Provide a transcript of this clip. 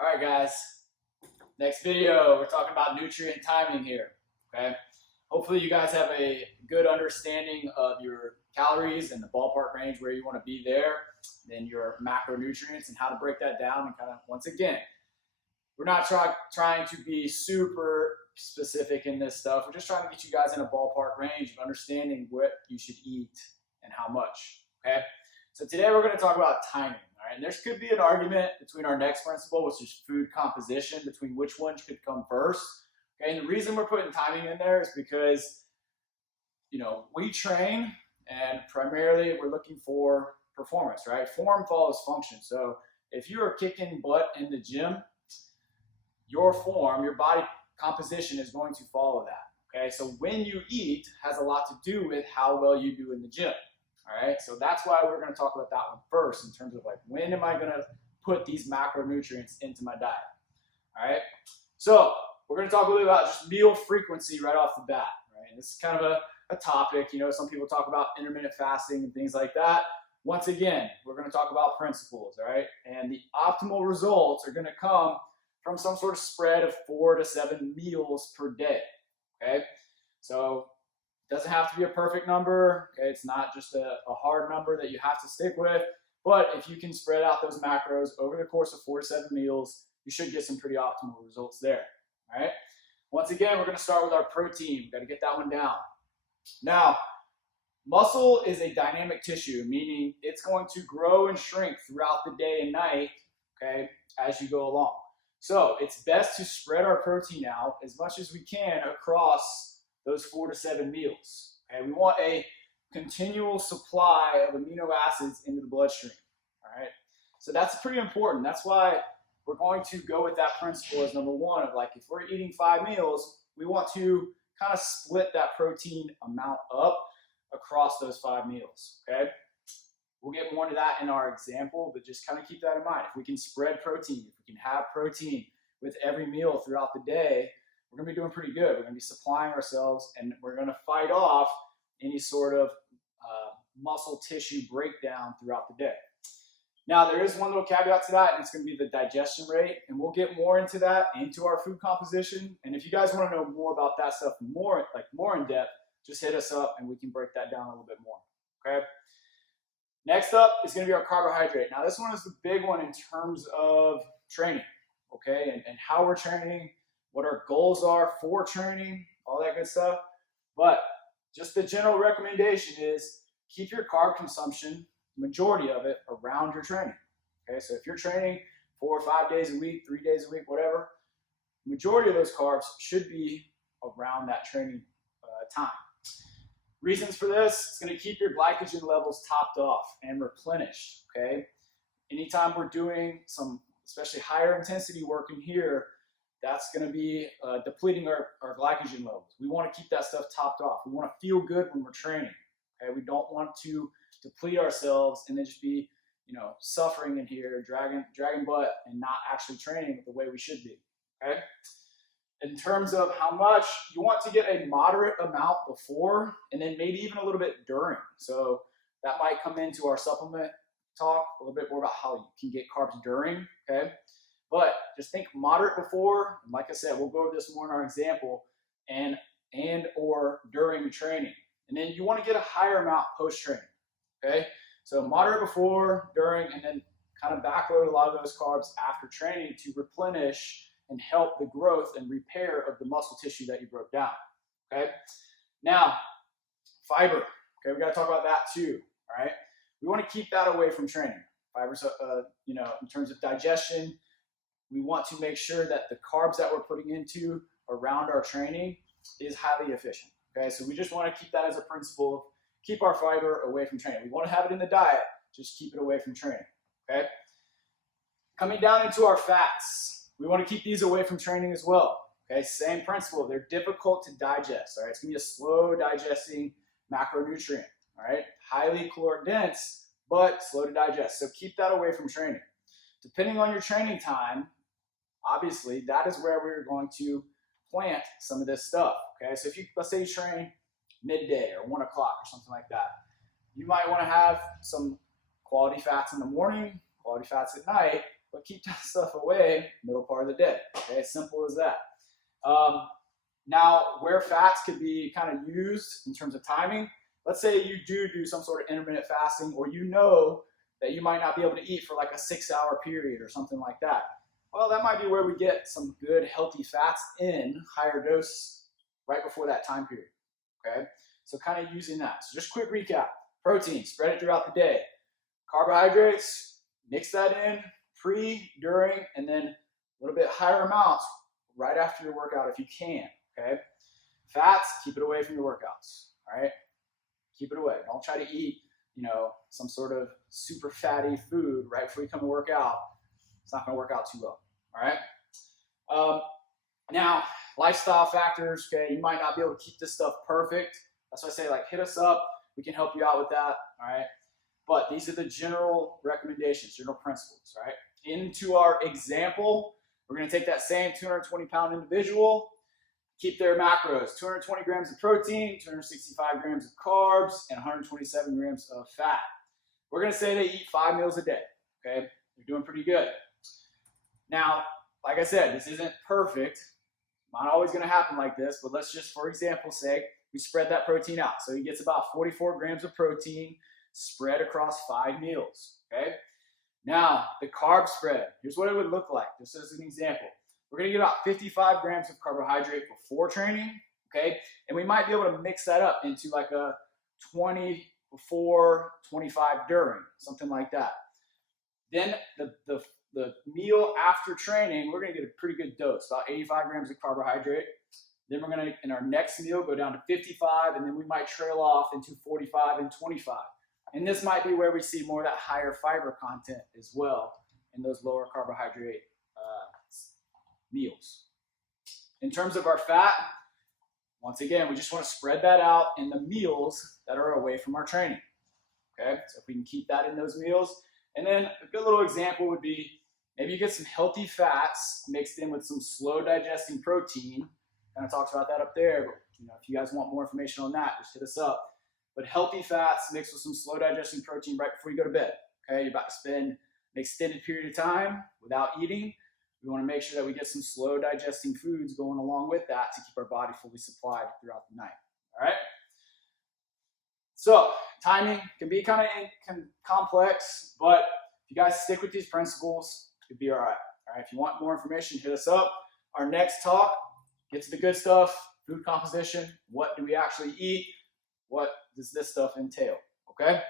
All right, guys. Next video, we're talking about nutrient timing here. Okay. Hopefully, you guys have a good understanding of your calories and the ballpark range where you want to be there, then your macronutrients and how to break that down. And kind of, once again, we're not trying to be super specific in this stuff. We're just trying to get you guys in a ballpark range of understanding what you should eat and how much. Okay. So today we're going to talk about timing. All right, and there could be an argument between our next principle, which is food composition, between which one should come first. Okay, and the reason we're putting timing in there is because, we train and primarily we're looking for performance, right? Form follows function. So if you are kicking butt in the gym, your form, your body composition is going to follow that. Okay, so when you eat has a lot to do with how well you do in the gym. All right, so that's why we're going to talk about that one first in terms of like, when am I going to put these macronutrients into my diet? All right, so we're going to talk a little bit about just meal frequency right off the bat. Right, and this is kind of a topic. Some people talk about intermittent fasting and things like that. Once again, we're going to talk about principles. All right, and the optimal results are going to come from some sort of spread of 4 to 7 meals per day. Okay, so doesn't have to be a perfect number. Okay, it's not just a hard number that you have to stick with. But if you can spread out those macros over the course of 4 to 7 meals, you should get some pretty optimal results there. All right. Once again, we're going to start with our protein. We've got to get that one down. Now, muscle is a dynamic tissue, meaning it's going to grow and shrink throughout the day and night, okay, as you go along. So it's best to spread our protein out as much as we can across those 4 to 7 meals. Okay, we want a continual supply of amino acids into the bloodstream. All right, so that's pretty important. That's why we're going to go with that principle as number one of like, if we're eating 5 meals, we want to kind of split that protein amount up across those 5 meals. Okay, we'll get more into that in our example, but just kind of keep that in mind. If we can spread protein, if we can have protein with every meal throughout the day, we're going to be doing pretty good. We're going to be supplying ourselves, and we're going to fight off any sort of muscle tissue breakdown throughout the day. Now, there is one little caveat to that, and it's going to be the digestion rate, and we'll get more into that, into our food composition. And if you guys want to know more about that stuff, more in depth, just hit us up, and we can break that down a little bit more. Okay. Next up is going to be our carbohydrate. Now, this one is the big one in terms of training, okay, and how we're training, what our goals are for training, all that good stuff. But just the general recommendation is keep your carb consumption, majority of it, around your training. Okay, so if you're training 4 or 5 days a week, 3 days a week, whatever, majority of those carbs should be around that training time. Reasons for this: it's going to keep your glycogen levels topped off and replenished. Okay, anytime we're doing some especially higher intensity work in here, that's going to be depleting our glycogen levels. We want to keep that stuff topped off. We want to feel good when we're training. Okay, we don't want to deplete ourselves and then just be, suffering in here, dragging butt, and not actually training the way we should be. Okay. In terms of how much, you want to get a moderate amount before, and then maybe even a little bit during. So that might come into our supplement talk a little bit more about how you can get carbs during. Okay. But just think moderate before, and like I said, we'll go over this more in our example, and or during the training. And then you want to get a higher amount post-training, okay? So moderate before, during, and then kind of backload a lot of those carbs after training to replenish and help the growth and repair of the muscle tissue that you broke down, okay? Now, fiber, okay? We got to talk about that too, all right? We want to keep that away from training. Fiber's, in terms of digestion, we want to make sure that the carbs that we're putting into around our training is highly efficient. Okay, so we just want to keep that as a principle. Keep our fiber away from training. We want to have it in the diet, just keep it away from training. Okay. Coming down into our fats, we want to keep these away from training as well. Okay, same principle. They're difficult to digest. All right, it's gonna be a slow digesting macronutrient. All right, highly caloric dense, but slow to digest. So keep that away from training. Depending on your training time, obviously, that is where we're going to plant some of this stuff. Okay, so if let's say you train midday or 1 o'clock or something like that, you might want to have some quality fats in the morning, quality fats at night, but keep that stuff away middle part of the day. Okay, simple as that. Now, where fats could be kind of used in terms of timing, let's say you do some sort of intermittent fasting, or you know that you might not be able to eat for like a 6-hour period or something like that. Well, that might be where we get some good healthy fats in higher dose right before that time period. Okay, so kind of using that. So just quick recap: protein, spread it throughout the day. Carbohydrates, mix that in pre, during, and then a little bit higher amounts right after your workout if you can. Okay, fats, keep it away from your workouts. All right, keep it away. Don't try to eat, some sort of super fatty food right before you come to work out. It's not going to work out too well. All right. Now, lifestyle factors. Okay, you might not be able to keep this stuff perfect. That's why I say, hit us up. We can help you out with that. All right. But these are the general recommendations, general principles. Right. Into our example, we're going to take that same 220-pound individual. Keep their macros: 220 grams of protein, 265 grams of carbs, and 127 grams of fat. We're going to say they eat 5 meals a day. Okay, they're doing pretty good. Now, like I said, this isn't perfect. Not always going to happen like this, but let's just, for example's sake, we spread that protein out. So he gets about 44 grams of protein spread across 5 meals. Okay. Now, the carb spread. Here's what it would look like, just as an example. We're going to get about 55 grams of carbohydrate before training, okay? And we might be able to mix that up into like a 20 before, 25 during, something like that. Then the meal after training, we're going to get a pretty good dose, about 85 grams of carbohydrate. Then we're going to, in our next meal, go down to 55, and then we might trail off into 45 and 25. And this might be where we see more of that higher fiber content as well in those lower carbohydrate meals. In terms of our fat, once again, we just want to spread that out in the meals that are away from our training. Okay, so if we can keep that in those meals. And then a good little example would be maybe you get some healthy fats mixed in with some slow digesting protein. Kind of talks about that up there, but if you guys want more information on that, just hit us up. But healthy fats mixed with some slow digesting protein right before you go to bed. Okay, you're about to spend an extended period of time without eating. We want to make sure that we get some slow digesting foods going along with that to keep our body fully supplied throughout the night. All right. So timing can be kind of complex, but if you guys stick with these principles, you'll be all right. All right. If you want more information, hit us up. Our next talk, get to the good stuff: food composition. What do we actually eat? What does this stuff entail? Okay.